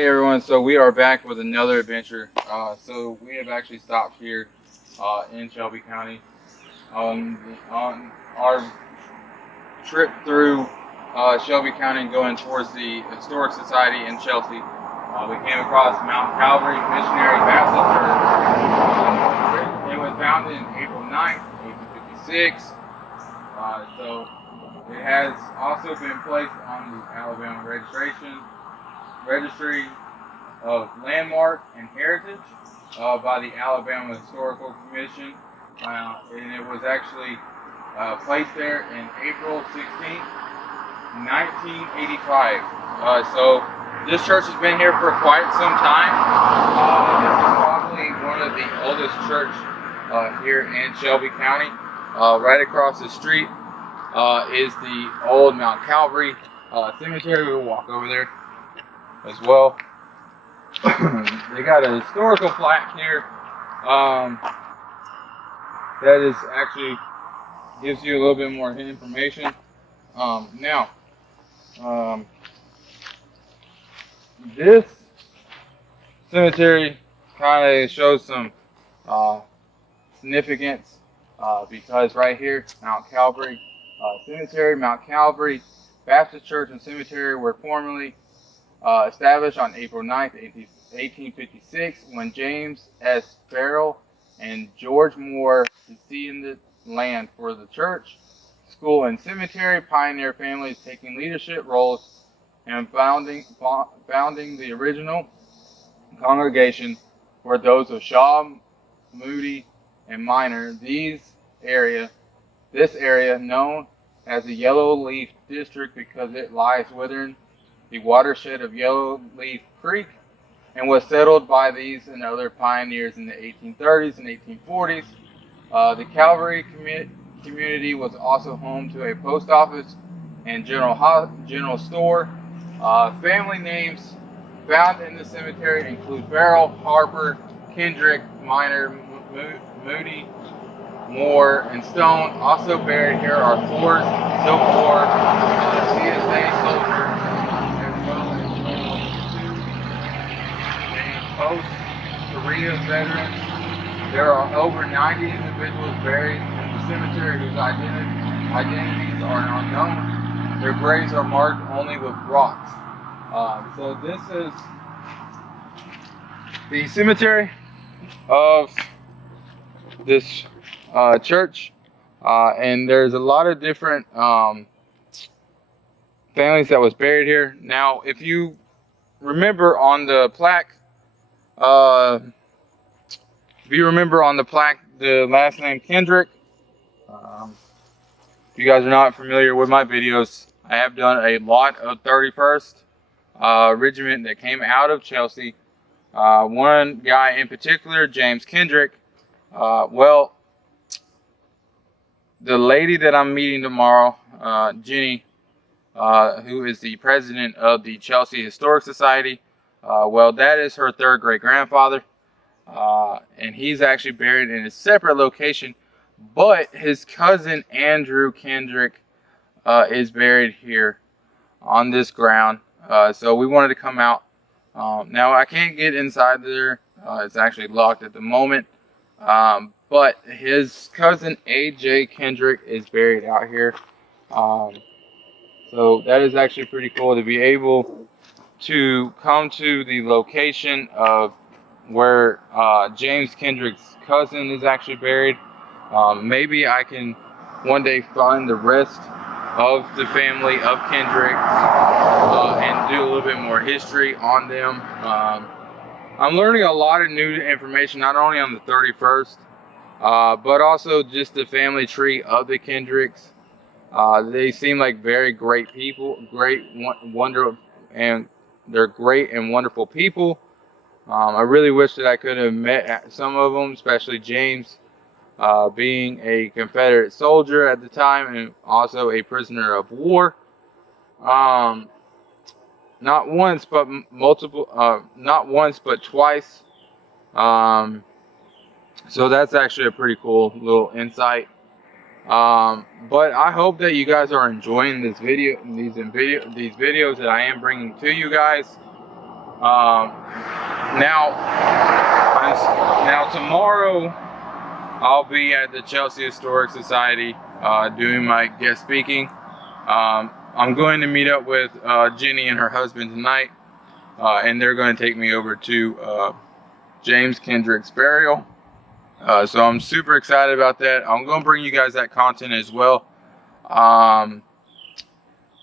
Hey everyone, so we are back with another adventure. So we have actually stopped here in Shelby County on our trip through Shelby County going towards the Historic Society in Chelsea. We came across Mount Calvary Missionary Baptist Church. It was founded in April 9th, 1856. So it has also been placed on the Alabama Registry of Landmark and Heritage by the Alabama Historical Commission, and it was actually placed there in April 16th, 1985. So this church has been here for quite some time. This is probably one of the oldest church here in Shelby County. Right across the street is the old Mount Calvary Cemetery. We'll walk over there as well. They got a historical plaque here that is actually gives you a little bit more information. This cemetery kind of shows some significance because right here, Mount Calvary Cemetery, Mount Calvary Baptist Church and Cemetery were formerly established on April 9th, 1856, when James S. Farrell and George Moore seeded the land for the church, school, and cemetery. Pioneer families taking leadership roles and founding the original congregation were those of Shaw, Moody, and Minor. This area, known as the Yellow Leaf District because it lies within the watershed of Yellow Leaf Creek, and was settled by these and other pioneers in the 1830s and 1840s. The Calvary community was also home to a post office and general store. Family names found in the cemetery include Farrell, Harper, Kendrick, Minor, Moody, Moore, and Stone. Also buried here are Ford, Civil War, CSA soldier, as well as post-Korea veterans. There are over 90 individuals buried in the cemetery whose identities are unknown. Their graves are marked only with rocks. So this is the cemetery of this church, and there's a lot of different families that was buried here. Now, if you remember on the plaque, the last name Kendrick. If you guys are not familiar with my videos, I have done a lot of 31st Regiment that came out of Chelsea. One guy in particular, James Kendrick. Well, the lady that I'm meeting tomorrow, Jenny, who is the president of the Chelsea Historic Society, well, that is her third great grandfather, and he's actually buried in a separate location, but his cousin Andrew Kendrick is buried here on this ground. So we wanted to come out. Now I can't get inside there, it's actually locked at the moment, but his cousin AJ Kendrick is buried out here. So that is actually pretty cool to be able to come to the location of where James Kendrick's cousin is actually buried. Maybe I can one day find the rest of the family of Kendrick and do a little bit more history on them. I'm learning a lot of new information, not only on the 31st, but also just the family tree of the Kendricks. They seem like very great people, they're great and wonderful people. I really wish that I could have met some of them, especially James, being a Confederate soldier at the time and also a prisoner of war. Not once, but twice. So that's actually a pretty cool little insight. But I hope that you guys are enjoying this video, these videos that I am bringing to you guys. Now tomorrow I'll be at the Chelsea Historic Society doing my guest speaking. I'm going to meet up with Jenny and her husband tonight, and they're going to take me over to James Kendrick's burial. So I'm super excited about that. I'm going to bring you guys that content as well.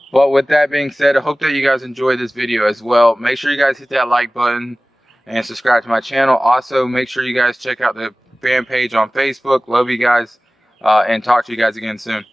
But with that being said, I hope that you guys enjoyed this video as well. Make sure you guys hit that like button and subscribe to my channel. Also, make sure you guys check out the fan page on Facebook. Love you guys, and talk to you guys again soon.